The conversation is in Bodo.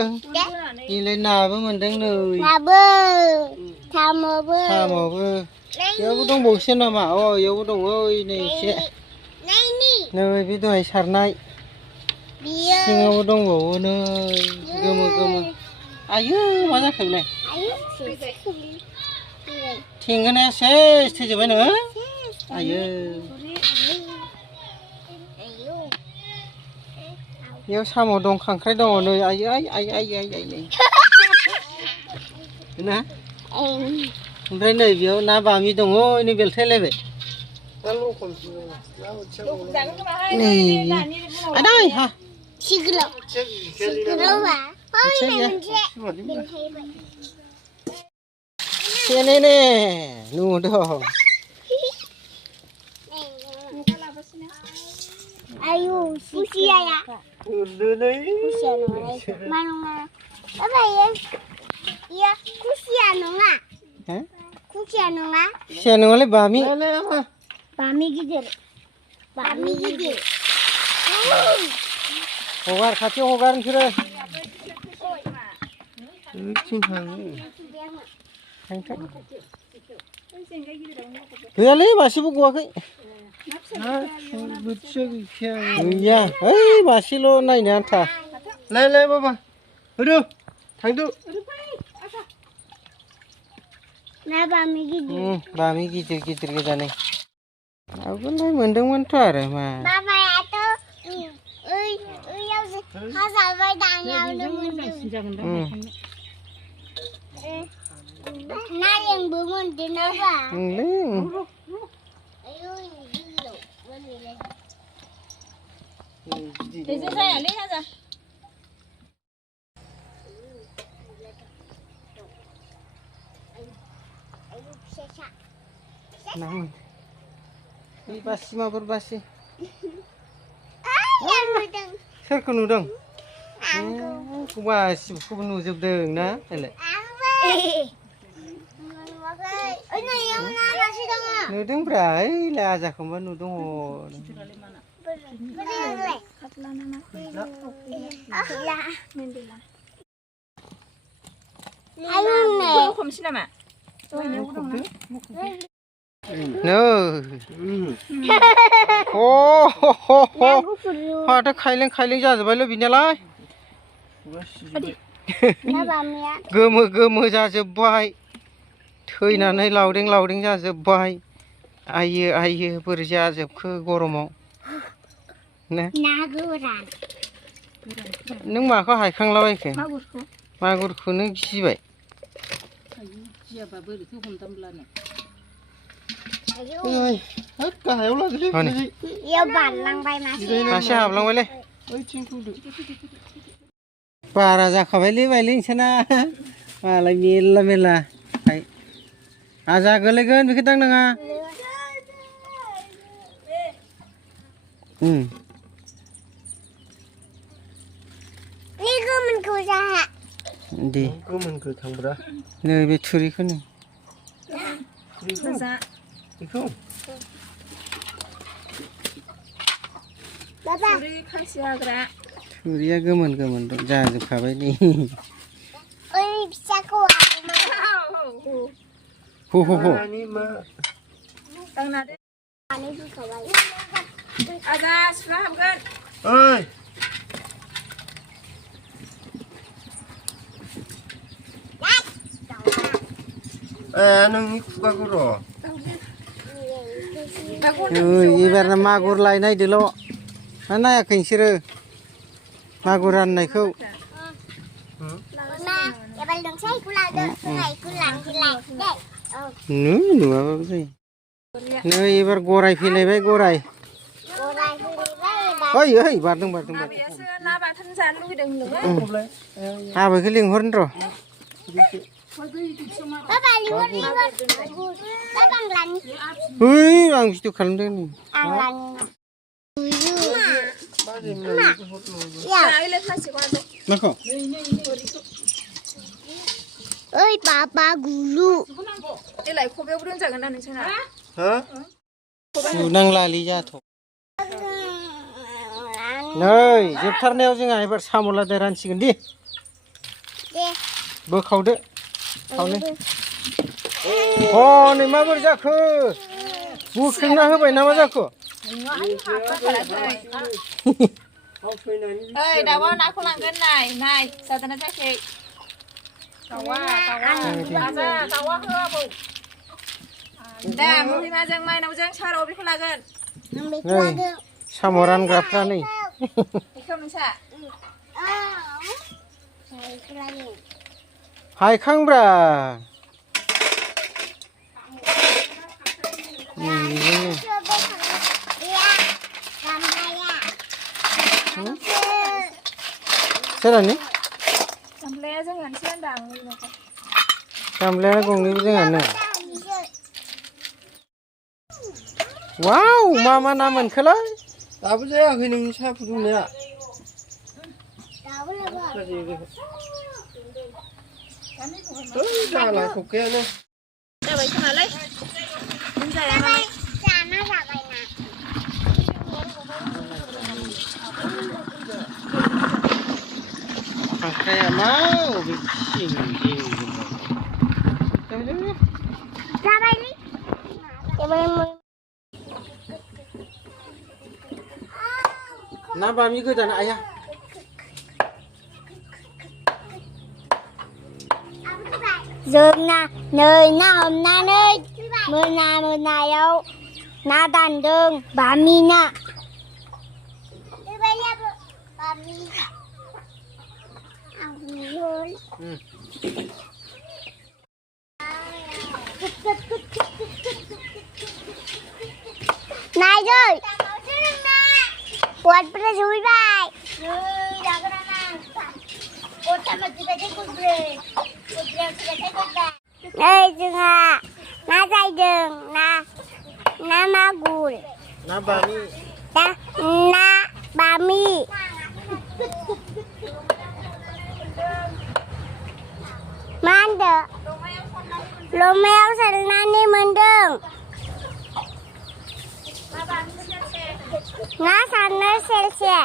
นี่เลยnaबो मोनदों नै नाबो साम'बो बेयावबो दंबावोसो नामा इयावबो दङ ओइ नै एसे नै बे दहाय सारनाय सिङावबो दंबावो नै गोमो आयौ मा जाखो बेलाय थेंगोनाया सेस थैजोब्बाय नो आयौ बेयाव साम' दं खांख्राइ दङ नै आयै ना ओमफ्राय नै बेयाव ना बामि दङ नै बेलथायलायबाय नै आदै हा सिगोलावा सेनेने नुदों ayu kusia ya kusia nonga manonga apa ya iya kusia nonga kusia nonga le bami gidir hogar खाथियाव hogar नोंसोरो गैयालै मासेबो गवाखै गैया ओइ मासेल' नायनो आन्था लाय बाबा होदो थांदो ना बामि गिदिर गोजानै आवगोलहाय मोनदोंमोनथ' आरो मा बाबायाथ' ओइयाव हाजाबाय दानियावनो मोनदों नारेंबो मोनदों नामा Thế ra lấy ra ra. Namun, ini pasti mau berbasi. Saya kenudang. Aku basi, aku penujub deng, nah, elek. Nudung berai, lah aja kamu nudung. No. Ada kailing जाजोबबाय लै बिनालाय गोमो जाजोबबाय थैनानै लावदें जाजोबबाय आयो बोरै जाजोबखो गरमाव ना गोरान नों माखौ हायखांलाबायखो मागुरखौ नों गिबाय गियाबा बोरैथो हमदामब्लानो ओइ हाब गाहायाव लाजोलै इयाव बारलांबाय मासे हाबलांबायलै बारा जाखाबायलै बायलै नोंसोरना मालाय मेरला आजा गोलैगोन बेखौ दांनाङा नि गोमोनखौ जाहा दे गोमोनखौ थांब्रा नै बे थुरिखौनो बेखौ बाबा थुरिया गोमोन दं जाजोबखाबाय नै ओइ फिसाखौ हो दांना दे आजा सुना हाबगोन ओइ नोंनि खुगाखौ र' एबारना मागुर लायनायदोल' ना नायाखै नोंसोरो मागुर राननायखौ नुवाबाबो जायो नै एबार गराय फैलायबाय गराय ओइ बारदों ना बाथोन जानो लुगैदों होनदों हाबाखौ लिंहरनो र' आं भिडिअ खालामदों नै माखौ ओइ बाबा गुलु देलाय खबायाव दोनजागोन ना नोंसोरना सुनांलालै जाथ' नै जोबथारनायाव जोंहा एबार साम' लादाय रानसिगोन दे बोखावदो खावनै अ नै माबोरै जाखो बुख्रेबना होबाय ना मा जाखो ओइ दावा नाखौ लांगोन नाय नाय जादोंना जायाखै दावा दावा हो आबौ दा महिमाजों माइनावजों साराव बेखौ लागोन नै साम' रानग्राफ्रा नै बेखौ नोंसा हायखांब्रा सोरानि गामलाया जोंहानोसै होनदां गामलाया गंनैबो जोंहानो वाव मा मा ना मोनखोलाय दाबो जायाखै नोंनि साहा फुदुंनाया जाला सौखायानो जाबाय खोमालै जाया नालाय खांख्राया मा अबे सिं ना बामि गोदान आया जोंना नै ना हमनानै मोनायाव ना दानदों बामि ना नायदै buatnya sudah. Juga na say dừng na magul na bami na bami manda lomel senani mendeng na sana selsia